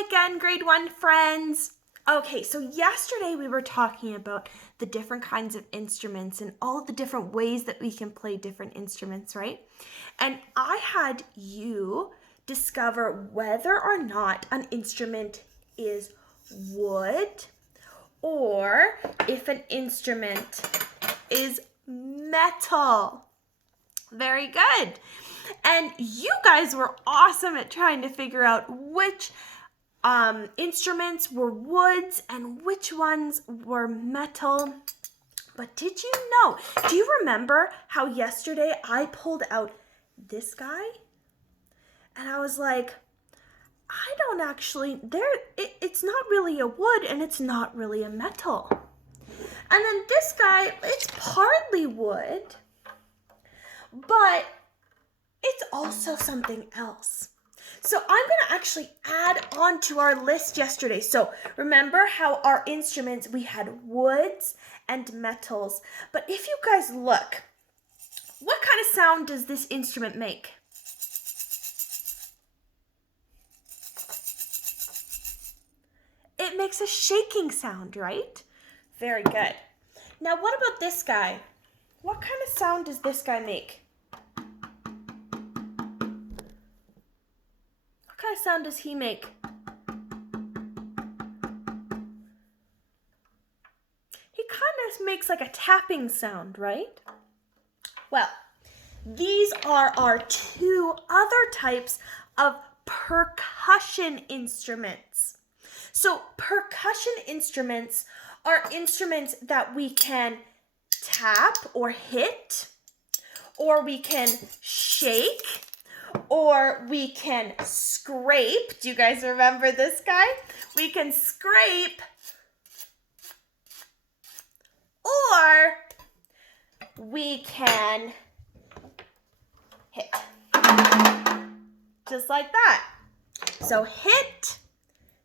Hi again, grade 1 friends. Okay, so yesterday we were talking about the different kinds of instruments and all the different ways that we can play different instruments, right? And I had you discover whether or not an instrument is wood or if an instrument is metal. Very good. And you guys were awesome at trying to figure out which instruments were woods and which ones were metal. But did you know? Do you remember how yesterday I pulled out this guy? And I was like, I don't actually, it's not really a wood and it's not really a metal. And then this guy, it's partly wood, but it's also something else. So I'm going to actually add on to our list yesterday. So remember how our instruments, we had woods and metals. But if you guys look, what kind of sound does this instrument make? It makes a shaking sound, right? Very good. Now what about this guy? What kind of sound does this guy make? What kind of sound does he make? He kind of makes like a tapping sound, right? Well, these are our two other types of percussion instruments. So percussion instruments are instruments that we can tap or hit, or we can shake, or we can scrape. Do you guys remember this guy? We can scrape, or we can hit. Just like that. So hit,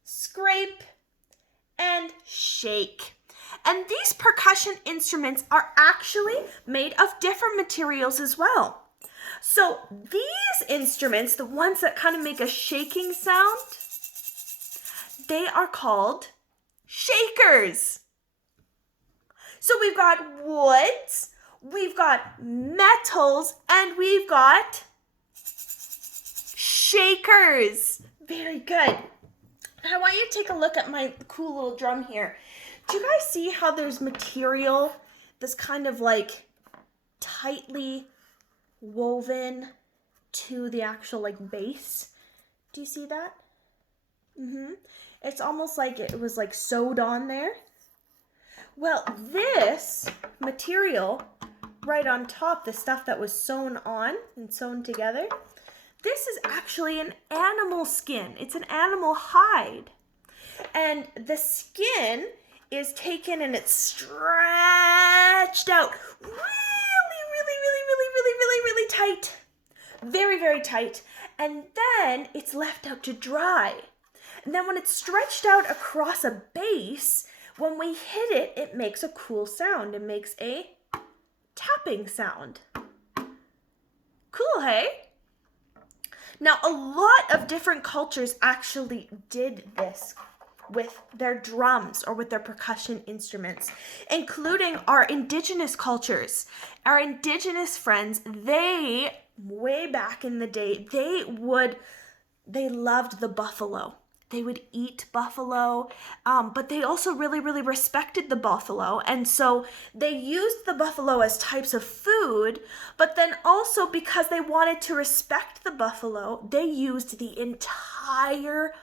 scrape, and shake. And these percussion instruments are actually made of different materials as well. So these instruments, the ones that kind of make a shaking sound, they are called shakers. So we've got woods, we've got metals, and we've got shakers. Very good. I want you to take a look at my cool little drum here. Do you guys see how there's material that's kind of like tightly woven to the actual like base? Do you see that? It's almost like it was like sewed on there. Well, this material right on top, the stuff that was sewn on and sewn together, this is actually an animal skin. It's an animal hide. And the skin is taken and it's stretched out really tight. Very, very tight. And then it's left out to dry. And then when it's stretched out across a base, when we hit it, it makes a cool sound. It makes a tapping sound. Cool, hey? Now, a lot of different cultures actually did this with their drums or with their percussion instruments, including our indigenous cultures. Our indigenous friends, they, way back in the day, they loved the buffalo. They would eat buffalo, but they also really, really respected the buffalo. And so they used the buffalo as types of food, but then also because they wanted to respect the buffalo, they used the entire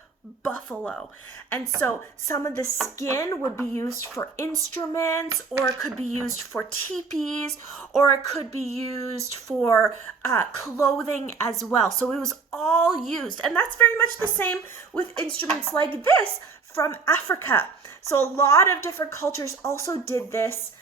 buffalo. And so some of the skin would be used for instruments, or it could be used for teepees, or it could be used for clothing as well. So it was all used. And that's very much the same with instruments like this from Africa. So a lot of different cultures also did this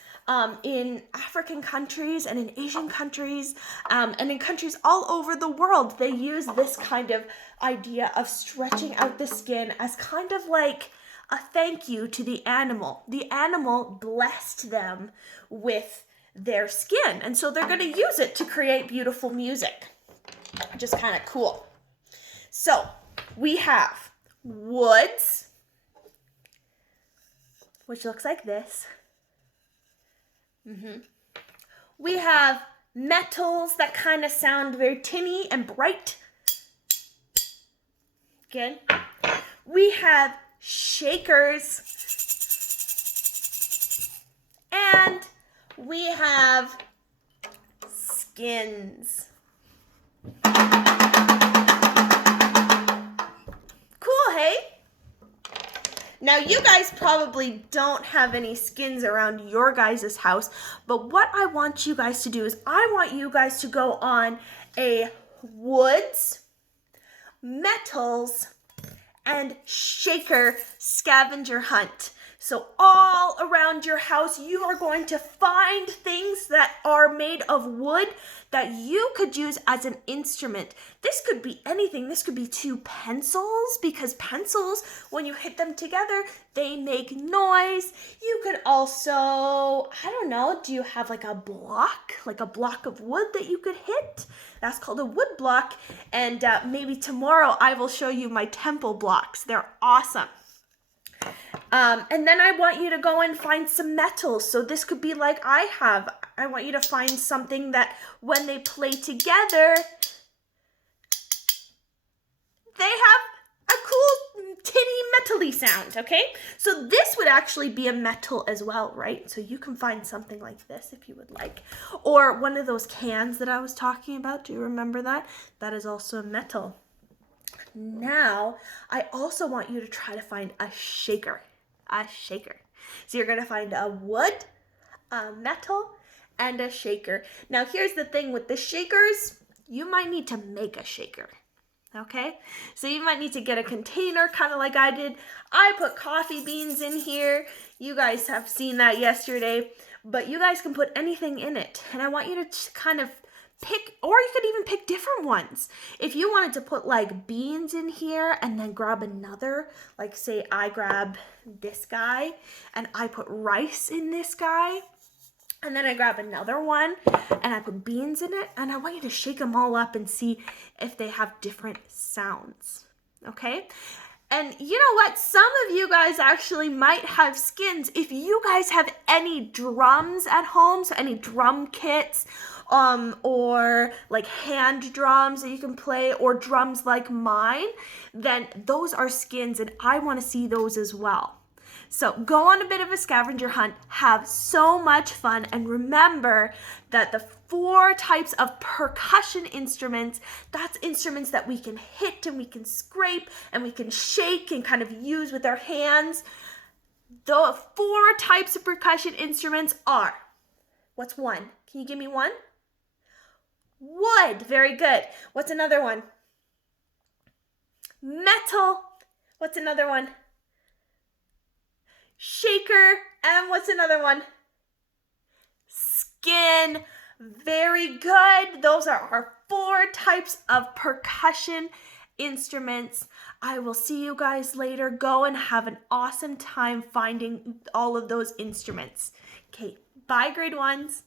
in African countries and in Asian countries and in countries all over the world. They use this kind of idea of stretching out the skin as kind of like a thank you to the animal. The animal blessed them with their skin, and so they're going to use it to create beautiful music. Just kind of cool. So we have woods, which looks like this. We have metals that kind of sound very tinny and bright. Good. We have shakers. And we have skins. Cool, hey? Now, you guys probably don't have any skins around your guys' house, but what I want you guys to do is I want you guys to go on a woods, metals, and shaker scavenger hunt. So all around your house, you are going to find things that are made of wood that you could use as an instrument. This could be anything. This could be 2 pencils, because pencils, when you hit them together, they make noise. You could also, I don't know, do you have like a block of wood that you could hit? That's called a wood block. And maybe tomorrow I will show you my temple blocks. They're awesome. And then I want you to go and find some metals. So this could be like I have. I want you to find something that when they play together, they have a cool tinny metally sound, okay? So this would actually be a metal as well, right? So you can find something like this if you would like. Or one of those cans that I was talking about. Do you remember that? That is also a metal. Now, I also want you to try to find a shaker. A shaker. So you're going to find a wood, a metal, and a shaker. Now, here's the thing with the shakers. You might need to make a shaker. Okay? So you might need to get a container, kind of like I did. I put coffee beans in here. You guys have seen that yesterday. But you guys can put anything in it. And I want you to kind of pick, or you could even pick different ones. If you wanted to put like beans in here and then grab another, like say I grab this guy and I put rice in this guy, and then I grab another one and I put beans in it, and I want you to shake them all up and see if they have different sounds, okay? And you know what? Some of you guys actually might have skins. If you guys have any drums at home, so any drum kits, or like hand drums that you can play, or drums like mine, then those are skins, and I want to see those as well. So go on a bit of a scavenger hunt, have so much fun, and remember that the 4 types of percussion instruments, that's instruments that we can hit and we can scrape and we can shake and kind of use with our hands. The 4 types of percussion instruments are, what's one? Can you give me one? Wood, very good. What's another one? Metal. What's another one? Shaker. And what's another one? Skin. Very good. Those are our 4 types of percussion instruments. I will see you guys later. Go and have an awesome time finding all of those instruments. Okay, bye grade 1s.